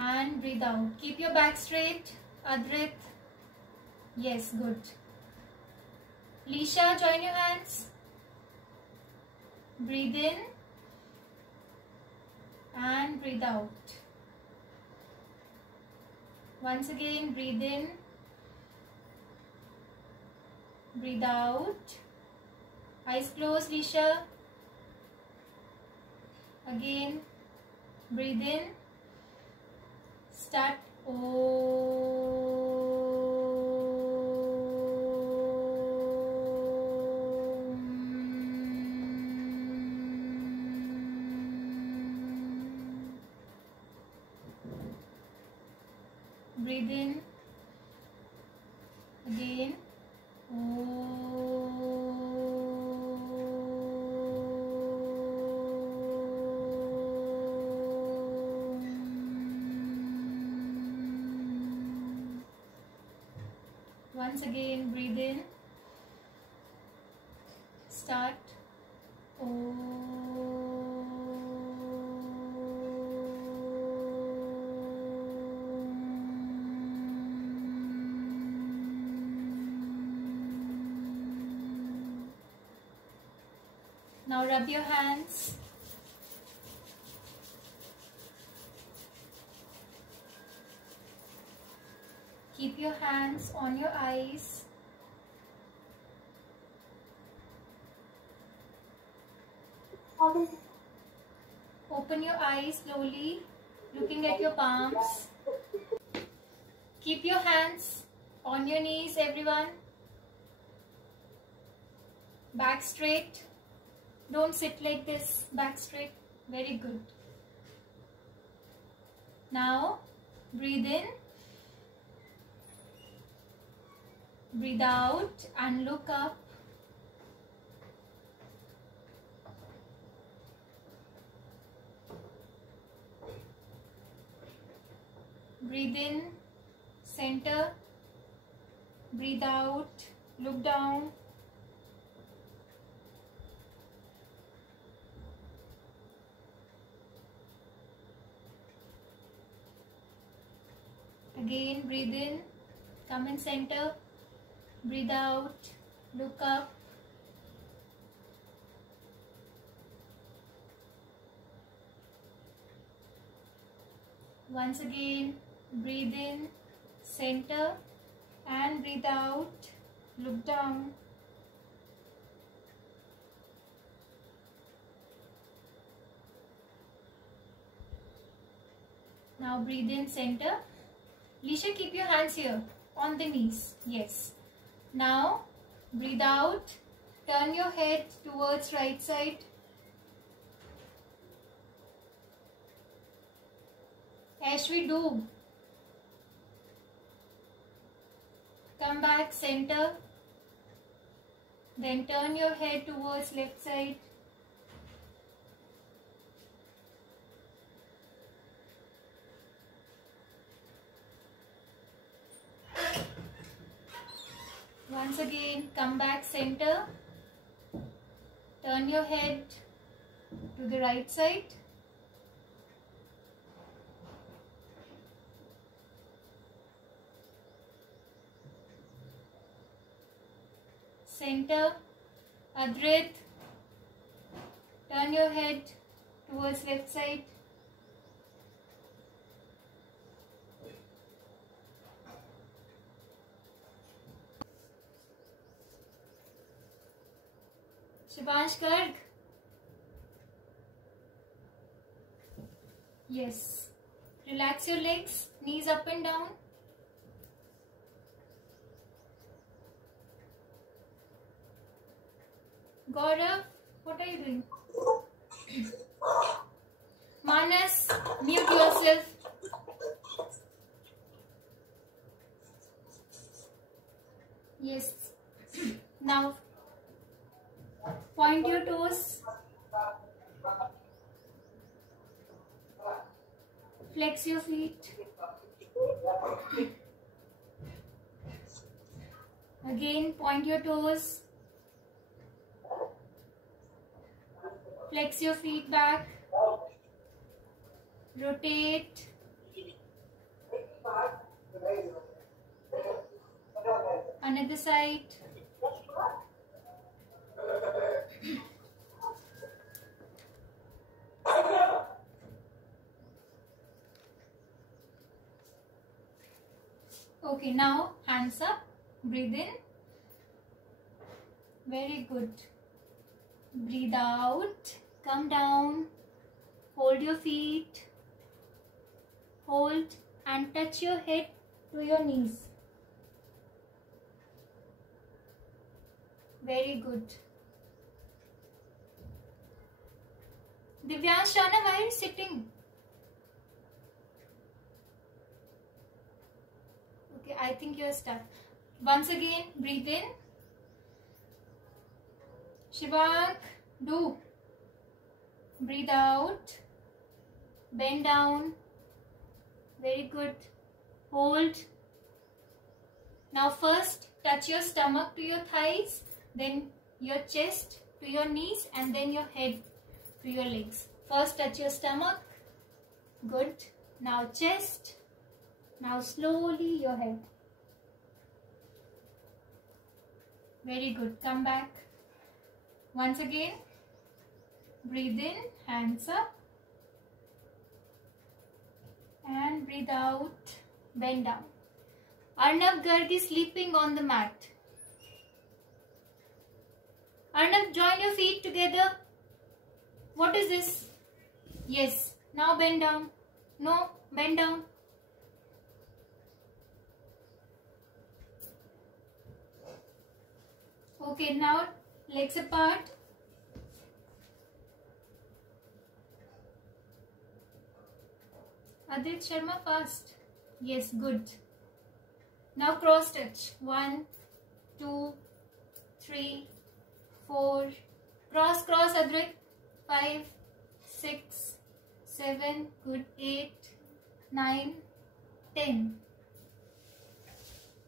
and breathe out. Keep your back straight. Adrit. Yes, good. Lisha, join your hands. Breathe in and breathe out. Once again, breathe in, breathe out. Eyes closed, Lisha. Again, breathe in. Start. Breathe in. Again. Once again, breathe in. Start. Now rub your hands. Keep your hands on your eyes. Open your eyes slowly, looking at your palms. Keep your hands on your knees, everyone. Back straight. Don't sit like this. Back straight. Very good. Now, breathe in. Breathe out and look up. Breathe in, center. Breathe out, look down. Again, breathe in, come in center. Breathe out, look up. Once again, breathe in, center, and breathe out, look down. Now breathe in, center. Lisha, keep your hands here on the knees. Yes. Now breathe out, turn your head towards right side. As we do, come back center, then turn your head towards left side. Once again, come back center, turn your head to the right side. Center, Adrit, turn your head towards left side. Shivansh Garg. Yes. Relax your legs, knees up and down. Gaurav, what are you doing? Manas, mute yourself. Yes. Now, point your toes. Flex your feet. Again, point your toes. Flex your feet back. Rotate. Another side. Okay, now hands up. Breathe in. Very good. Breathe out. Come down. Hold your feet. Hold and touch your head to your knees. Very good. Divyansh Rana, why are you sitting? Okay, I think you are stuck. Once again, breathe in. Shivank, do. Breathe out. Bend down. Very good. Hold. Now first, touch your stomach to your thighs, then your chest to your knees, and then your head to your legs. First, touch your stomach. Good. Now chest. Now slowly your head. Very good. Come back. Once again. Breathe in. Hands up. And breathe out. Bend down. Arnav Garg is sleeping on the mat. Arnav, join your feet together. What is this? Yes. Now bend down. No, bend down. Okay, now legs apart. Adit Sharma, fast. Yes, good. Now cross touch. 1, 2, 3, 4. Cross, cross, Adrit. 5, 6, 7. Good. 8, 9, 10.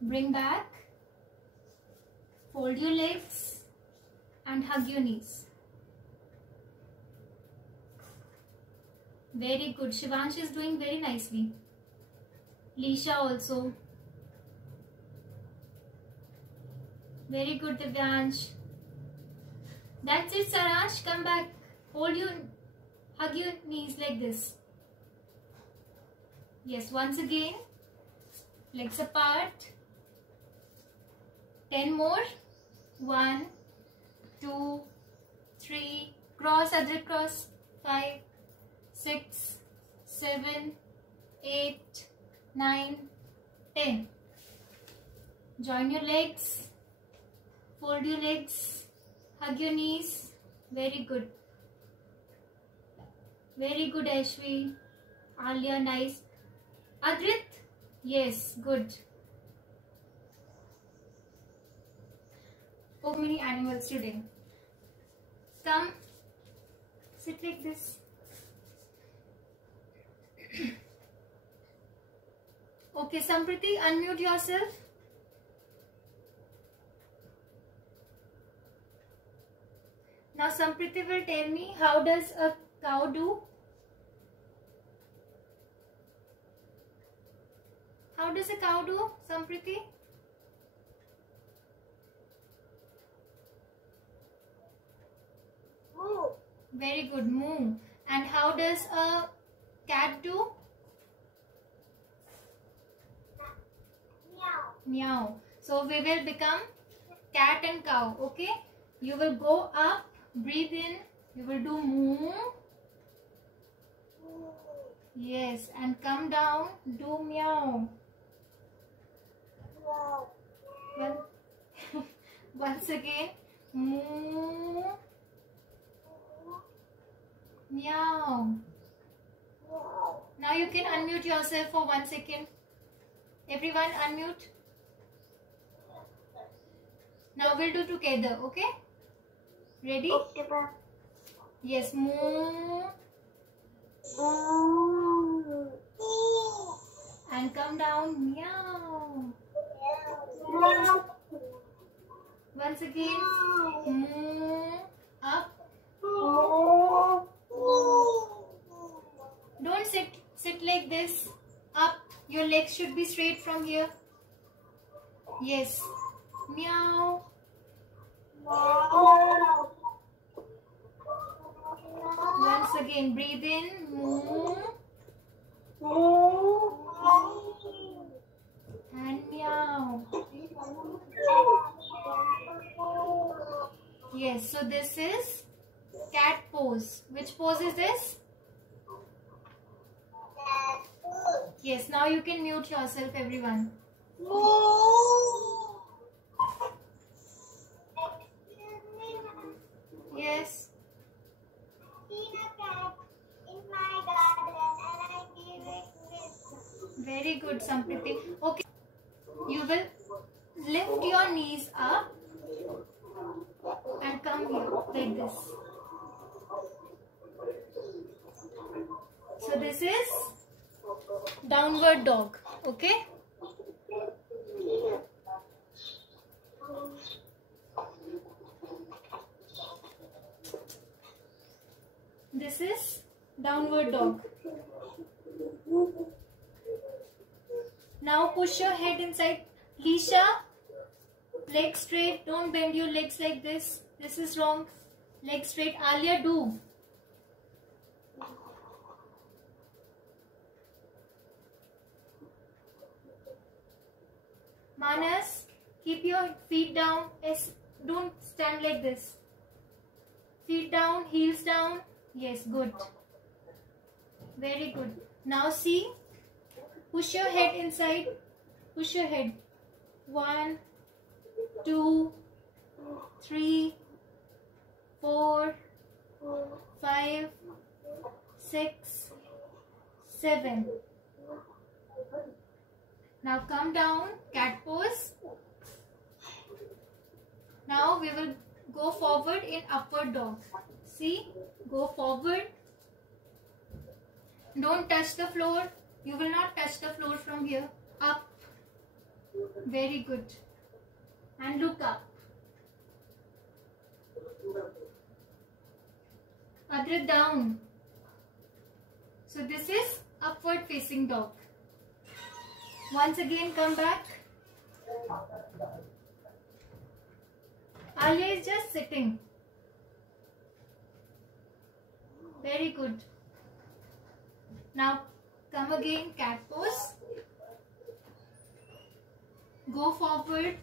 Bring back. Fold your legs and hug your knees. Very good. Shivansh is doing very nicely. Lisha also. Very good, Divyansh. That's it, Sarash. Come back. Hold your, hug your knees like this. Yes, once again. Legs apart. 10 more. 1, 2, 3. Cross, Adrit, cross. 5, 6, 7, 8, 9, 10. Join your legs. Fold your legs. Hug your knees. Very good. Very good, Ashwi. Alia, nice. Adrit? Yes, good. So many animals today. Come. Sit like this. Okay, Sampriti, unmute yourself. Now Sampriti will tell me how does a cow do? How does a cow do, Sampriti? Moo. Very good, moo. And how does a cat do? Meow. Meow. So we will become cat and cow, okay? You will go up, breathe in, you will do moo. Moo. Yes, and come down, do meow. Meow. Well, once again, moo, meow. Meow. Now you can unmute yourself for 1 second. Everyone unmute. Now we'll do together, okay? Ready? Okay, ma'am. Yes, moo. Moo. And come down, meow. Meow. Once again, moo. Up. Moo. Don't sit like this. Up. Your your legs should be straight from here. Yes. Meow. Once again, breathe in. Moo. And meow. Yes, so this is cat pose. Which pose is this? Yes, now you can mute yourself, everyone. Yes. Very good, Sampriti. Okay, you will lift your knees up and come here like this. So this is downward dog. Okay. This is downward dog. Now push your head inside. Lisha, legs straight. Don't bend your legs like this. This is wrong. Legs straight. Alia, do. Manas, keep your feet down. Don't stand like this. Feet down, heels down. Yes, good. Very good. Now see. Push your head inside. Push your head. 1, 2, 3, 4, 5, 6, 7. Now come down, cat pose. Now we will go forward in upward dog. See, go forward. Don't touch the floor. You will not touch the floor from here. Up. Very good. And look up. Adrit, down. So this is upward facing dog. Once again, come back. Alia is just sitting. Very good. Now come again, cat pose. Go forward.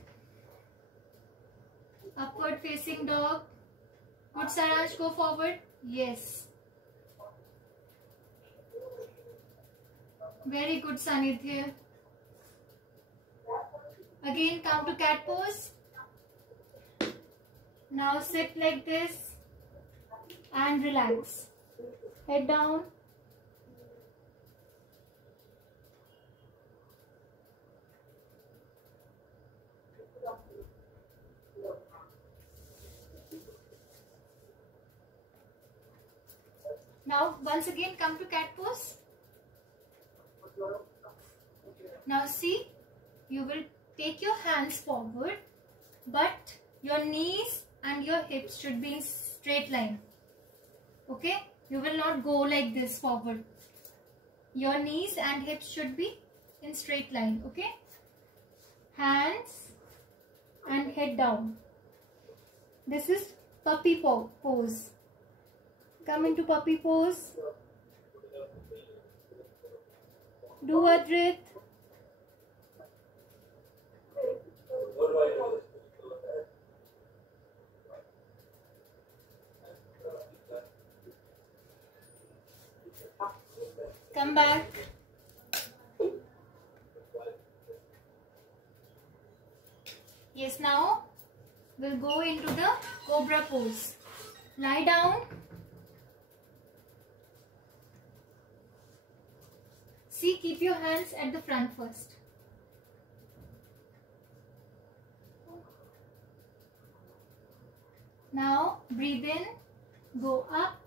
Upward facing dog. Good, Saraj, go forward. Yes. Very good, Sanidhya. Again, come to cat pose. Now sit like this and relax. Head down. Now once again come to cat pose. Now see, you will take your hands forward, but your knees and your hips should be in straight line. Okay, you will not go like this forward. Your knees and hips should be in straight line. Okay, hands and head down. This is puppy pose. Come into puppy pose. Do Adrit. Come back. Yes, now we'll go into the cobra pose. Lie down. See, keep your hands at the front first. Now breathe in, go up,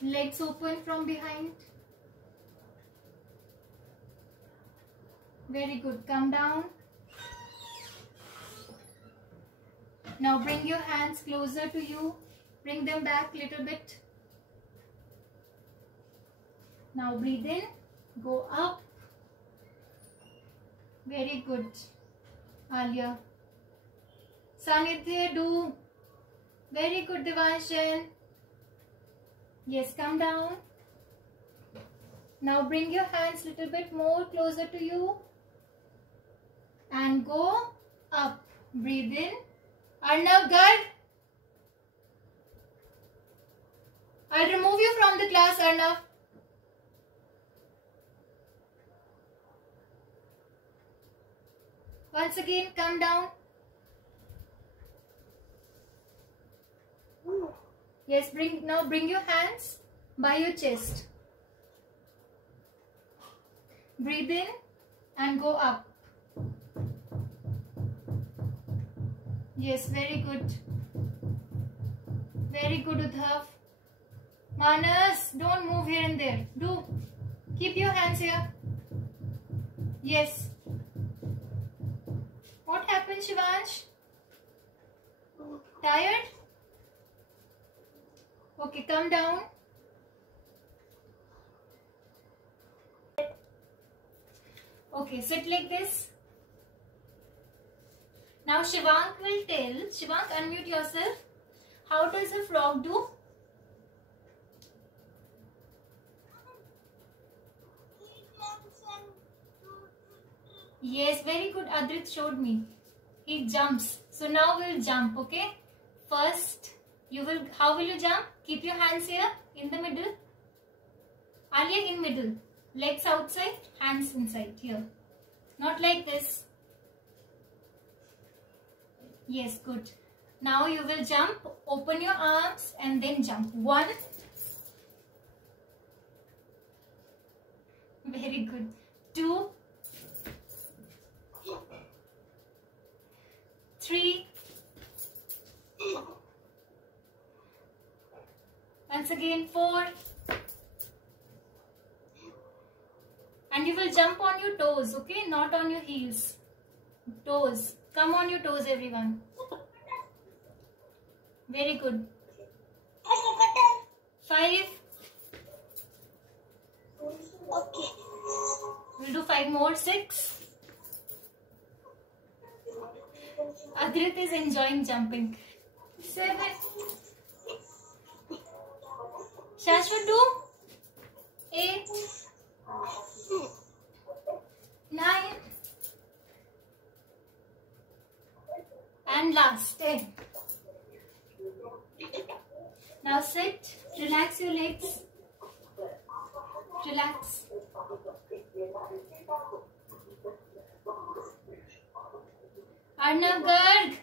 legs open from behind. Very good. Come down. Now bring your hands closer to you. Bring them back a little bit. Now breathe in Go up. Very good. Alia. Sanidhya, do. Very good, Devanshan. Yes, come down. Now bring your hands a little bit more closer to you. And go up. Breathe in. Arnav, guard. I'll remove you from the class, Arnav. Once again, come down. Yes, now bring your hands by your chest. Breathe in and go up. Yes, very good. Very good, Udhav. Manas, don't move here and there. Do. Keep your hands here. Yes. What happened, Shivansh? Tired? Okay, come down. Okay, sit like this. Now Shivank will tell. Shivank, unmute yourself. How does a frog do? Yes, very good. Adrit showed me. He jumps. So now we will jump, okay? First, how will you jump? Keep your hands here in the middle. Alia, in middle. Legs outside, hands inside here. Not like this. Yes, good. Now you will jump. Open your arms and then jump. 1. Very good. 2. 3. Once again, 4. And you will jump on your toes, okay? Not on your heels. Toes. Come on your toes, everyone. Very good. 5. Okay. We'll do 5 more. 6. Adrit is enjoying jumping. 7. Shashwat, do. 8. 9. And last, 10. Now sit. Relax your legs. Relax. Arnav, Garg.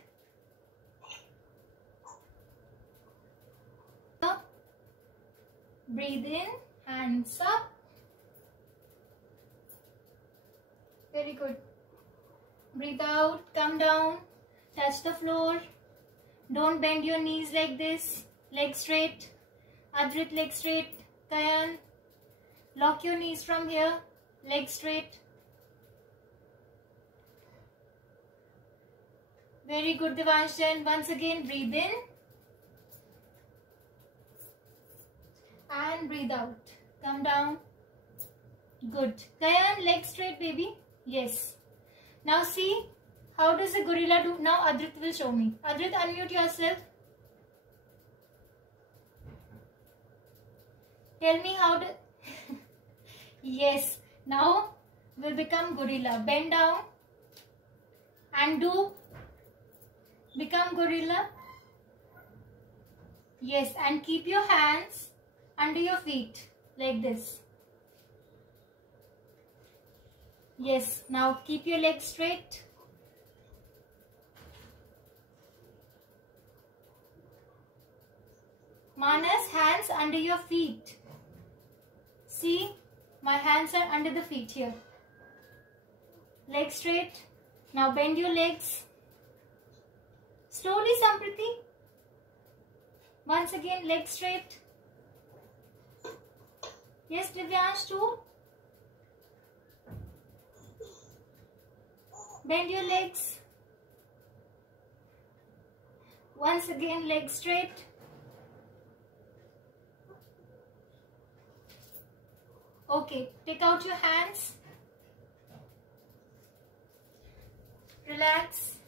Breathe in, hands up. Very good. Breathe out, come down, touch the floor. Don't bend your knees like this. Leg straight. Adrit, leg straight. Kayan, lock your knees from here. Leg straight. Very good, Devanshan. Once again, breathe in. And breathe out. Come down. Good. Kayan, leg straight, baby. Yes. Now see, how does a gorilla do? Now Adrit will show me. Adrit, unmute yourself. Tell me how to... Yes. Now we'll become gorilla. Bend down. And do. Become gorilla. Yes. And keep your hands under your feet. Like this. Yes. Now keep your legs straight. Manas, hands under your feet. See, my hands are under the feet here. Legs straight. Now bend your legs. Slowly, Sampriti. Once again, legs straight. Yes, Divyansh too. Bend your legs. Once again, legs straight. Okay, take out your hands. Relax.